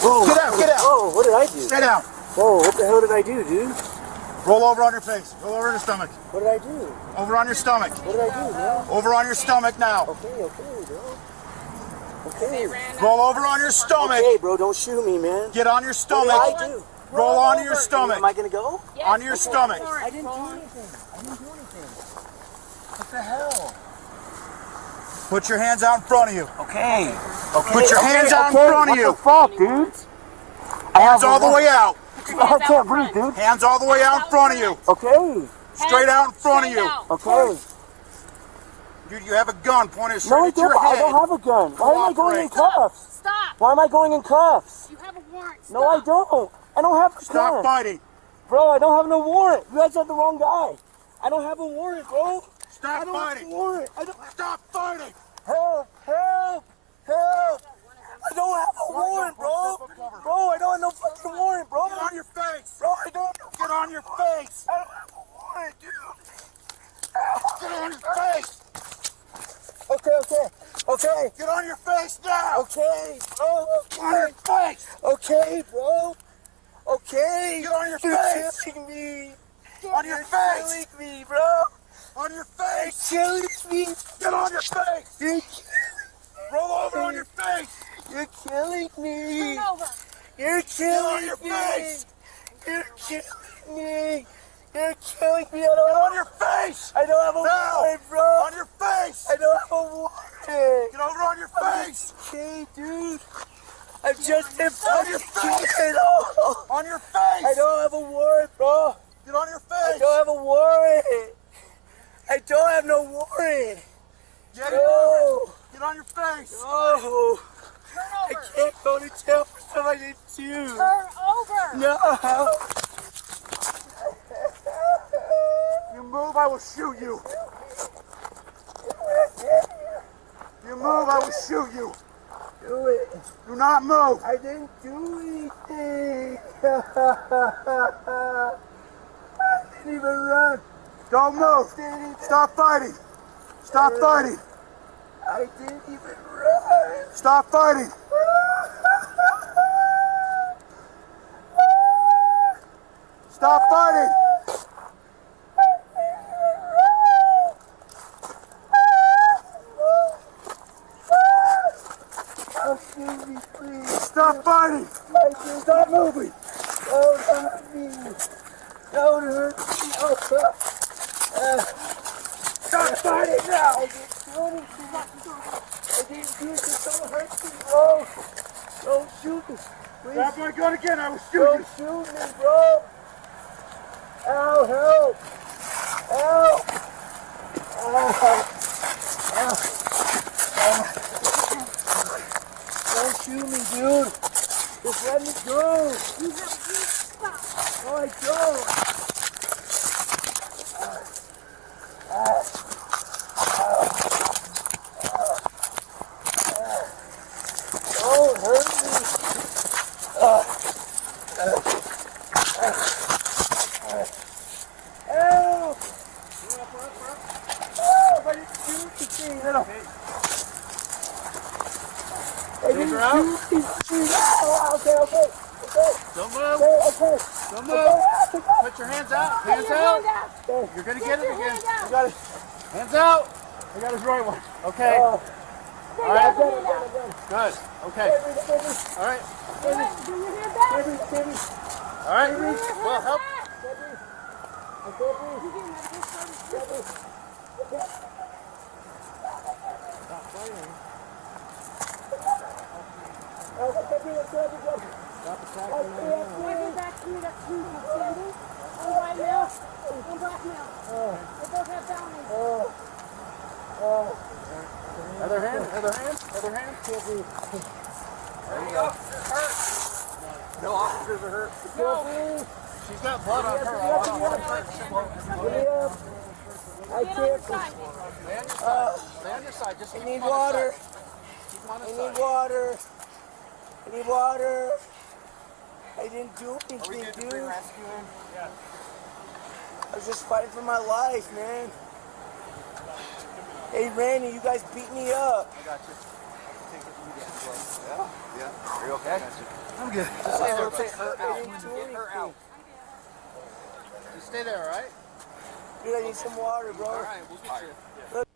Whoa. Get out, get out. Whoa, what did I do? Stay down. Whoa, what the hell did I do, dude? Roll over on your face. Roll over on your stomach. What did I do? Over on your stomach. What did I do, man? Over on your stomach now. Okay, bro. Okay. Roll over on your stomach. Okay, bro, don't shoot me, man. Get on your stomach. What did I do? Roll onto your stomach. Am I gonna go? Yes, on your stomach. I didn't do anything. What the hell? Put your hands out in front of you. Okay. Put your hands out in front of you. What the fuck, dude? Hands all the way out. I can't breathe, dude. Hands all the way out in front of you. Okay. Straight out in front of you. Okay. Dude, you have a gun pointed No, I straight at your don't. I head. don't have a gun. Why am I going in cuffs? Stop. Why am I going in cuffs? You have a warrant. Stop. No, I don't. I don't have a Stop gun. fighting. Bro, I don't have no warrant. You guys have the wrong guy. I don't have a warrant, bro. Stop I don't have a fighting. warrant. I don't. Stop fighting. Help! Help! Help! I don't have a warrant, bro. Bro, I don't have no fucking warrant, bro. Get on your face. Bro, I don't. Get on your face. I don't have a warrant, dude. Get on your face. Okay. Get on your face now. Okay, bro. On your face. Okay, bro. Okay. Get on your You're face. killing me. On your face. You're killing me, bro. On your face. You're killing me. Get on your face. You're Roll over on your face. killing me. Turn over. You're killing your me. face. You're killing me. You're killing me. Get on your face. I don't have a Now. warrant, bro. On your face. I don't have a warrant. Get over on your face. Okay, dude. I'm just in On your fucking face. kid. On your face. I don't have a warrant, bro. Get on your I face. don't have a warrant. I don't have no warrant. Get it. No. Get on your face. No. Turn I over. can't go to jail for something I didn't do. Turn over. No. You move, I will shoot you. You move, I will shoot you. Do it. Do not move. I didn't do anything. I didn't even run. Don't move. Stop fighting. Stop fighting. I didn't even run. Stop fighting. Stop fighting. Oh, shoot me, please. Stop fighting. Stop moving. Don't hurt me. Don't hurt me. Oh, Stop fighting now. I didn't do anything. I didn't do it. Don't hurt me, bro. Don't shoot me. Please. Grab my gun again, I will shoot Don't you. shoot me, bro. Ow, help. Help. Don't shoot me, dude. Just let me go. You have to stop. No, I don't. Don't hurt me. Help! Help! I didn't do anything. I didn't do anything. Okay. Don't move. Okay. Don't move. Put your hands out. Hands Your out. hand out. You're going to get it Your again. hand out. You got it. Hands out. I got his right one. Okay. Oh, Bring All right. your hand out. Good. Okay. All right. Bring your hand back. All right. Well, help. Other hand. There you go. No officers are hurt. She's got blood on her. I can't. Stay on your side. Just I need water. keep on I the need side. water. I need water. I didn't do Are we anything, good to dude. bring rescue in? Yeah. I was just fighting for my life, man. Hey, Randy, you guys beat me up. I got you. Take it. Yeah. you okay? I'm good. Just stay there, Don't take her Get out. her out. Just stay there, all right? Dude, I need some water, bro. All right, we'll get you.